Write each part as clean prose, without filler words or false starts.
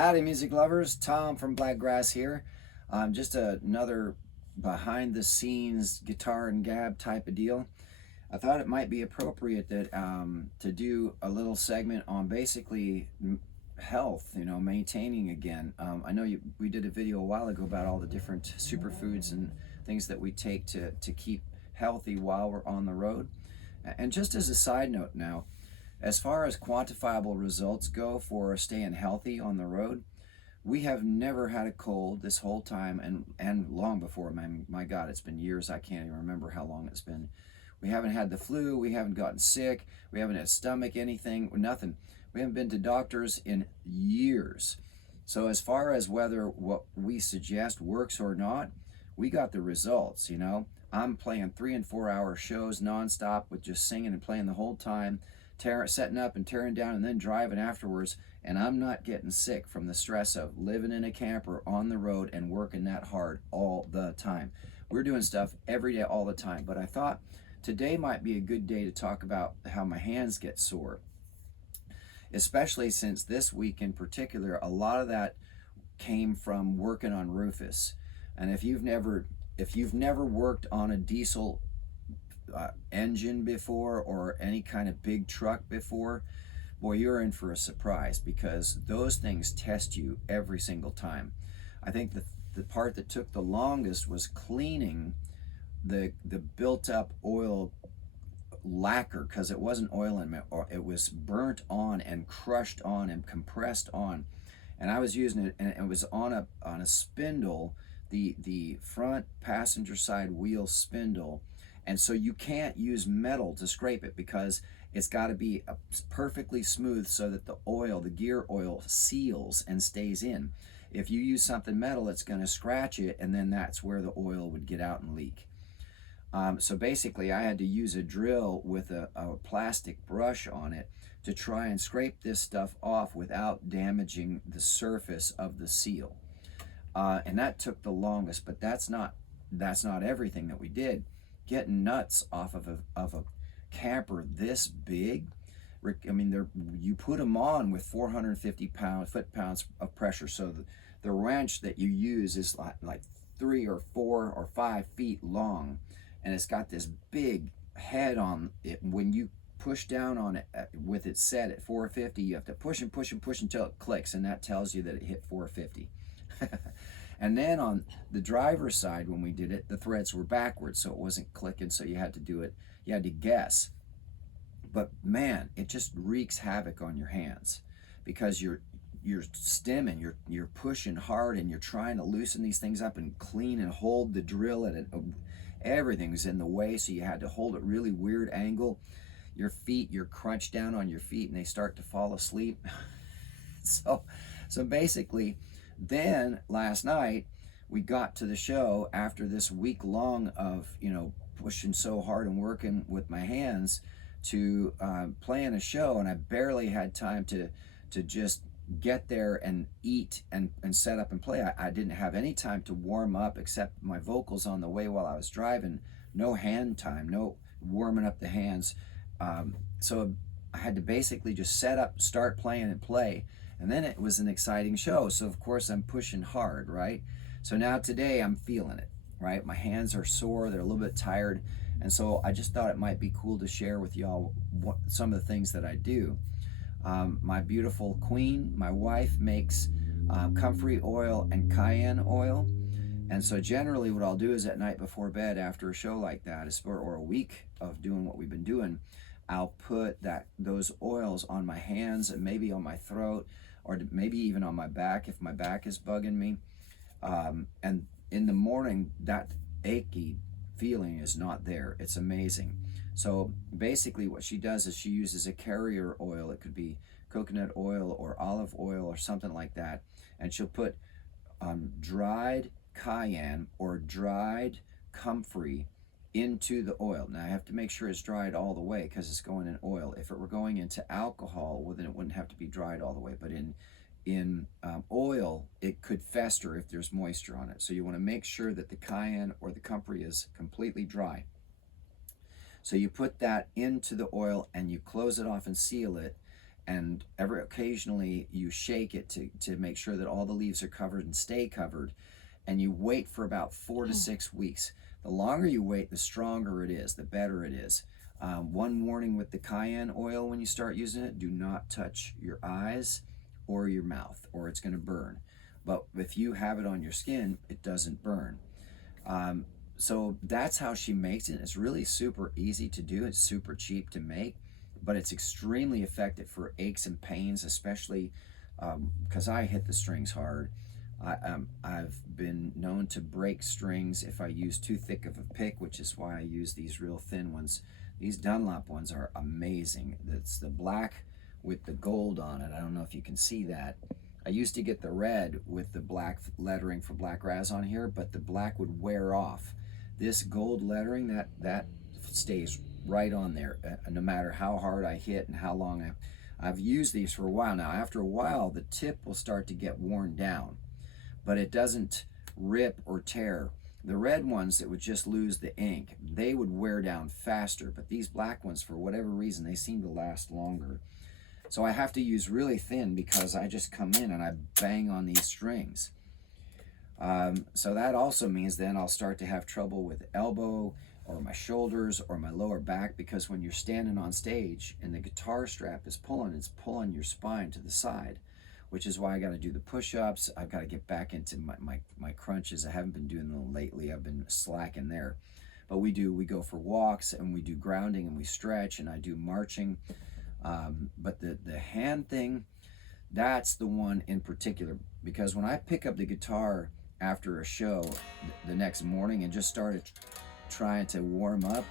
Howdy, music lovers. Tom from Blakgraz here. Just another behind the scenes guitar and gab type of deal. I thought it might be appropriate that to do a little segment on basically health, maintaining again. I know we did a video a while ago about all the different superfoods and things that we take to keep healthy while we're on the road. And just as a side note now, as far as quantifiable results go for staying healthy on the road, we have never had a cold this whole time, and long before. My God, it's been years. I can't even remember how long it's been. We haven't had the flu. We haven't gotten sick. We haven't had stomach anything, nothing. We haven't been to doctors in years. So as far as whether what we suggest works or not, we got the results. I'm playing 3 and 4 hour shows nonstop with just singing and playing the whole time, setting up and tearing down and then driving afterwards, and I'm not getting sick from the stress of living in a camper on the road and working that hard all the time. We're doing stuff every day all the time, but I thought today might be a good day to talk about how my hands get sore, especially since this week in particular, a lot of that came from working on Rufus. And if you've never worked on a diesel engine before, or any kind of big truck before, boy, you're in for a surprise, because those things test you every single time. I think the part that took the longest was cleaning the built up oil lacquer, because it wasn't oil in it, or it was burnt on and crushed on and compressed on, and I was using it, and it was on a spindle, the front passenger side wheel spindle. And so you can't use metal to scrape it, because it's got to be perfectly smooth so that the gear oil seals and stays in. If you use something metal, it's going to scratch it, and then that's where the oil would get out and leak. So basically, I had to use a drill with a plastic brush on it to try and scrape this stuff off without damaging the surface of the seal. And that took the longest, but that's not everything that we did. Getting nuts off of a camper this big, I mean, you put them on with 450 foot-pounds of pressure. So the wrench that you use is like 3 or 4 or 5 feet long, and it's got this big head on it. When you push down on it with it set at 450, you have to push and push and push until it clicks, and that tells you that it hit 450. And then on the driver's side, when we did it, the threads were backwards, so it wasn't clicking, so you had to do it, you had to guess. But man, it just wreaks havoc on your hands, because you're stemming, you're pushing hard, and you're trying to loosen these things up and clean and hold the drill at it. Everything's in the way, so you had to hold it really weird angle. You're crunched down on your feet, and they start to fall asleep. So basically, then last night we got to the show after this week long of pushing so hard and working with my hands to playing a show, and I barely had time to just get there and eat and set up and play. I didn't have any time to warm up except my vocals on the way while I was driving. No hand time, no warming up the hands. So I had to basically just set up, start playing, and play. And then it was an exciting show. So of course I'm pushing hard, right? So now today I'm feeling it, right? My hands are sore, they're a little bit tired. And so I just thought it might be cool to share with y'all some of the things that I do. My beautiful queen, my wife, makes comfrey oil and cayenne oil. And so generally what I'll do is at night before bed, after a show like that, or a week of doing what we've been doing, I'll put those oils on my hands and maybe on my throat, or maybe even on my back if my back is bugging me. And in the morning, that achy feeling is not there. It's amazing. So basically what she does is she uses a carrier oil. It could be coconut oil or olive oil or something like that. And she'll put dried cayenne or dried comfrey into the oil. Now I have to make sure it's dried all the way, because it's going in oil. If it were going into alcohol, well, then it wouldn't have to be dried all the way. But in oil, it could fester if there's moisture on it. So you want to make sure that the cayenne or the comfrey is completely dry. So you put that into the oil and you close it off and seal it, and every occasionally you shake it to make sure that all the leaves are covered and stay covered, and you wait for about 4 to 6 weeks. The longer you wait, the stronger it is, the better it is. One warning with the cayenne oil when you start using it: do not touch your eyes or your mouth, or it's going to burn. But if you have it on your skin, it doesn't burn. So that's how she makes it. It's really super easy to do. It's super cheap to make, but it's extremely effective for aches and pains, especially because I hit the strings hard. I've been known to break strings if I use too thick of a pick, which is why I use these real thin ones. These Dunlop ones are amazing. It's the black with the gold on it. I don't know if you can see that. I used to get the red with the black lettering for Blakgraz on here, but the black would wear off. This gold lettering, that stays right on there, no matter how hard I hit and how long I've used these for a while now. After a while, the tip will start to get worn down, but it doesn't rip or tear. The red ones that would just lose the ink, they would wear down faster, but these black ones, for whatever reason, they seem to last longer. So I have to use really thin because I just come in and I bang on these strings. So that also means then I'll start to have trouble with elbow or my shoulders or my lower back, because when you're standing on stage and the guitar strap is pulling, it's pulling your spine to the side, which is why I got to do the push-ups. I've got to get back into my crunches. I haven't been doing them lately. I've been slacking there. But we go for walks, and we do grounding, and we stretch, and I do marching. But the hand thing, that's the one in particular, because when I pick up the guitar after a show the next morning and just started trying to warm up,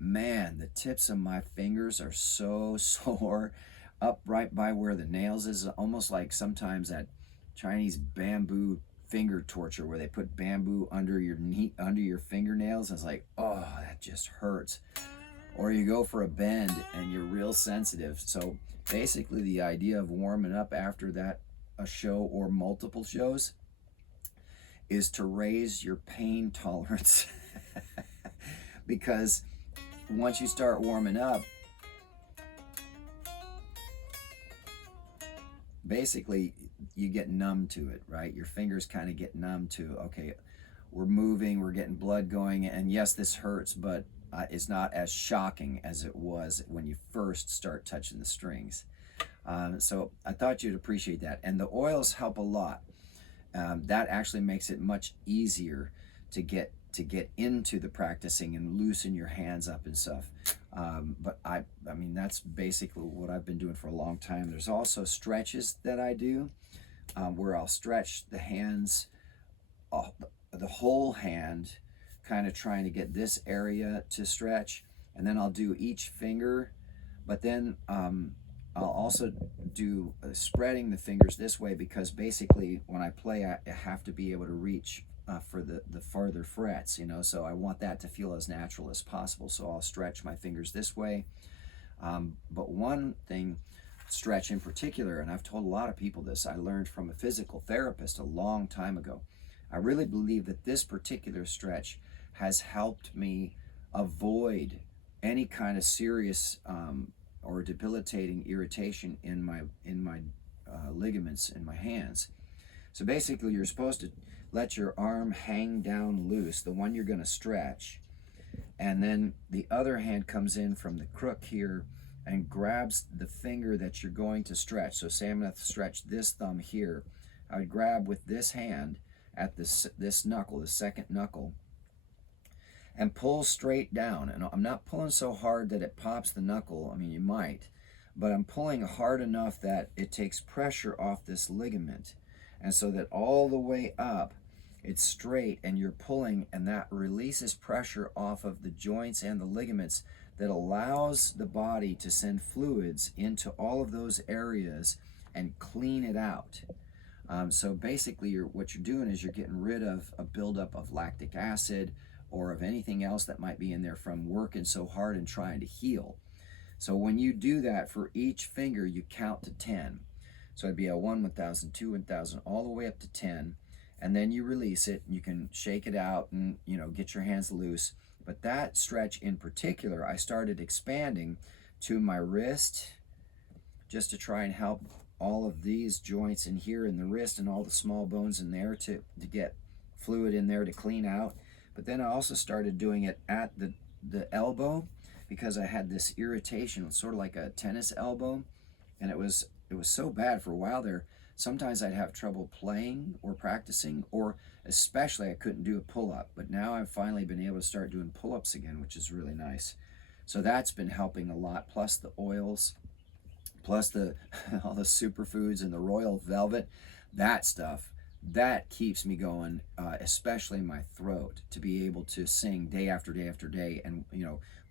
man, the tips of my fingers are so sore, up right by where the nails is, almost like sometimes that Chinese bamboo finger torture where they put bamboo under your fingernails. It's like, oh, that just hurts. Or you go for a bend and you're real sensitive. So basically the idea of warming up after a show or multiple shows is to raise your pain tolerance. Because once you start warming up, basically you get numb to it, right? Your fingers kind of get numb to, okay, we're moving, we're getting blood going, and yes, this hurts, but it's not as shocking as it was when you first start touching the strings. So I thought you'd appreciate that. And the oils help a lot. That actually makes it much easier to get into the practicing and loosen your hands up and stuff. But I mean, that's basically what I've been doing for a long time. There's also stretches that I do where I'll stretch the hands, the whole hand, kind of trying to get this area to stretch, and then I'll do each finger, but then I'll also do spreading the fingers this way, because basically when I play I have to be able to reach for the farther frets, you know, so I want that to feel as natural as possible, so I'll stretch my fingers this way. But one thing, stretch in particular, and I've told a lot of people this, I learned from a physical therapist a long time ago. I really believe that this particular stretch has helped me avoid any kind of serious or debilitating irritation in my ligaments in my hands. So basically, you're supposed to let your arm hang down loose, the one you're going to stretch, and then the other hand comes in from the crook here and grabs the finger that you're going to stretch. So say I'm going to stretch this thumb here. I would grab with this hand at this knuckle, the second knuckle, and pull straight down. And I'm not pulling so hard that it pops the knuckle. I mean, you might, but I'm pulling hard enough that it takes pressure off this ligament, and so that all the way up it's straight, and you're pulling, and that releases pressure off of the joints and the ligaments that allows the body to send fluids into all of those areas and clean it out. So basically what you're doing is you're getting rid of a buildup of lactic acid or of anything else that might be in there from working so hard and trying to heal. So when you do that for each finger, you count to 10. So it'd be a 1, 1,000, 2, 1,000, all the way up to 10. And then you release it. You can shake it out and, you know, get your hands loose. But that stretch in particular, I started expanding to my wrist, just to try and help all of these joints in here in the wrist and all the small bones in there to get fluid in there to clean out. But then I also started doing it at the elbow, because I had this irritation, sort of like a tennis elbow, and it was so bad for a while there. Sometimes I'd have trouble playing or practicing, or especially I couldn't do a pull-up. But now I've finally been able to start doing pull-ups again, which is really nice. So that's been helping a lot, plus the oils, plus the all the superfoods and the royal velvet. That stuff, that keeps me going, especially my throat, to be able to sing day after day after day, and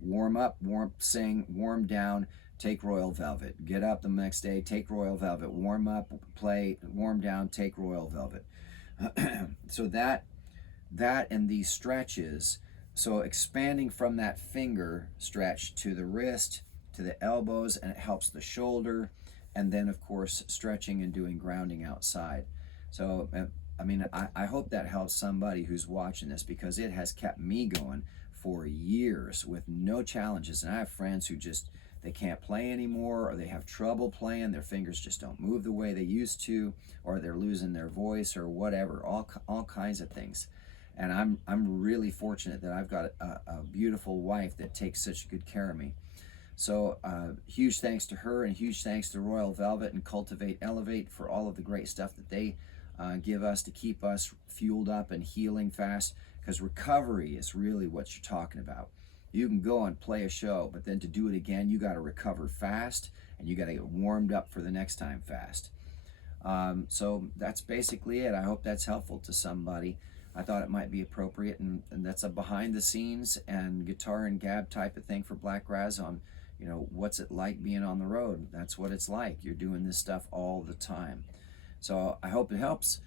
warm up, sing, warm down, take royal velvet, get up the next day, take royal velvet, warm up, play, warm down, take royal velvet. So that and these stretches, so expanding from that finger stretch to the wrist, to the elbows, and it helps the shoulder, and then of course stretching and doing grounding outside. So I mean, I hope that helps somebody who's watching this, because it has kept me going for years with no challenges. And I have friends who just, they can't play anymore, or they have trouble playing, their fingers just don't move the way they used to, or they're losing their voice, or whatever, all kinds of things. And I'm really fortunate that I've got a beautiful wife that takes such good care of me. So huge thanks to her, and huge thanks to Royal Velvet and Cultivate Elevate for all of the great stuff that they give us to keep us fueled up and healing fast, because recovery is really what you're talking about. You can go and play a show, but then to do it again, you got to recover fast, and you got to get warmed up for the next time fast. So that's basically it. I hope that's helpful to somebody. I thought it might be appropriate, and that's a behind the scenes and guitar and gab type of thing for Blakgraz on, what's it like being on the road. That's what it's like. You're doing this stuff all the time. So I hope it helps.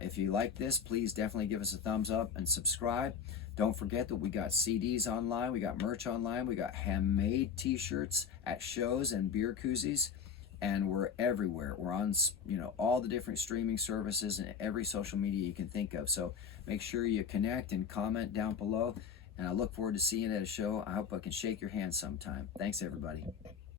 If you like this, please definitely give us a thumbs up and subscribe. Don't forget that we got CDs online, we got merch online, we got handmade t-shirts at shows and beer koozies, and we're everywhere. We're on all the different streaming services and every social media you can think of. So make sure you connect and comment down below, and I look forward to seeing you at a show. I hope I can shake your hand sometime. Thanks, everybody.